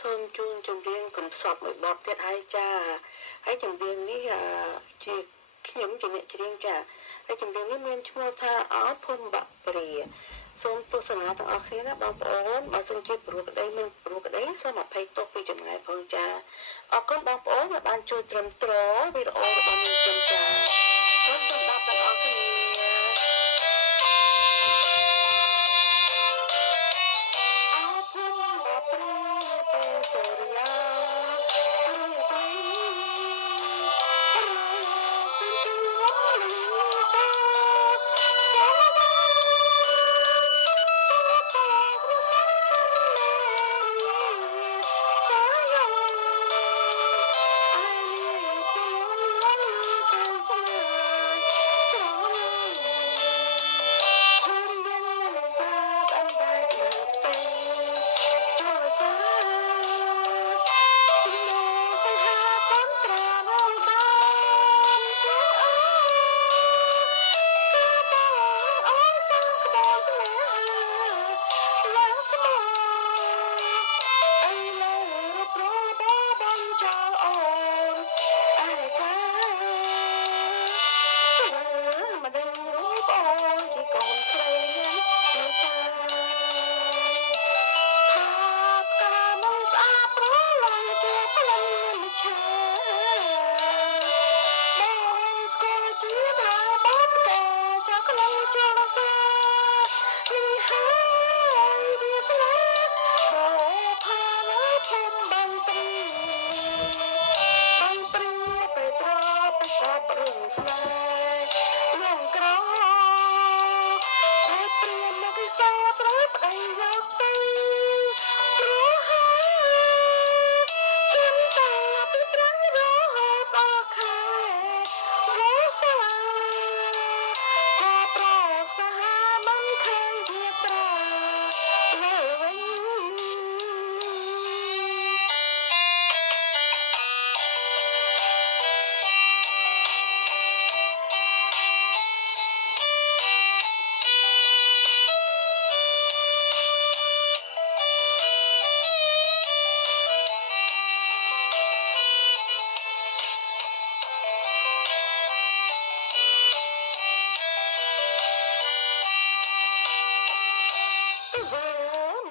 សូមជូនចម្រៀងកំសត់មួយបទទៀតហើយចាហើយចម្រៀងនេះជាខ្ញុំជាអ្នកច្រៀងចាហើយចម្រៀងនេះមានឈ្មោះថាអភុំបព្រាសូមទស្សនាទាំងអស់គ្នាណាបងប្អូនបើសិនជាព្រោះក្តីមិនព្រោះក្តីសូមអភ័យទោសពីចម្ងាយផងចាអរគុណបងប្អូនដែលបានជួយត្រឹមត្រវីដេអូរបស់ខ្ញុំចាសូមស្ដាប់ទាំងអស់គ្នាអភុំបព្រាទេសូរិយា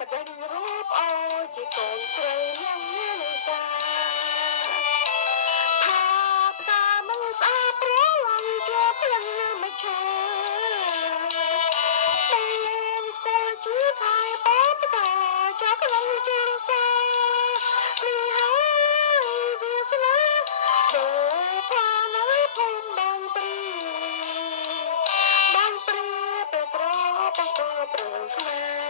ម្ដេចរូបអើយជាកូនស្រីញ៉ាំញ៉ាំសាផាបតាមិនស្អាតព្រលឹងជាភ្លឹងមកឈើពេលស្គាល់ជាថៃបបតាចាក់លងជាសានេះហើយវាស្នេហ៍ដូបានៅភូមិបងព្រីពេលត្របកប្រឹងស្នេហ៍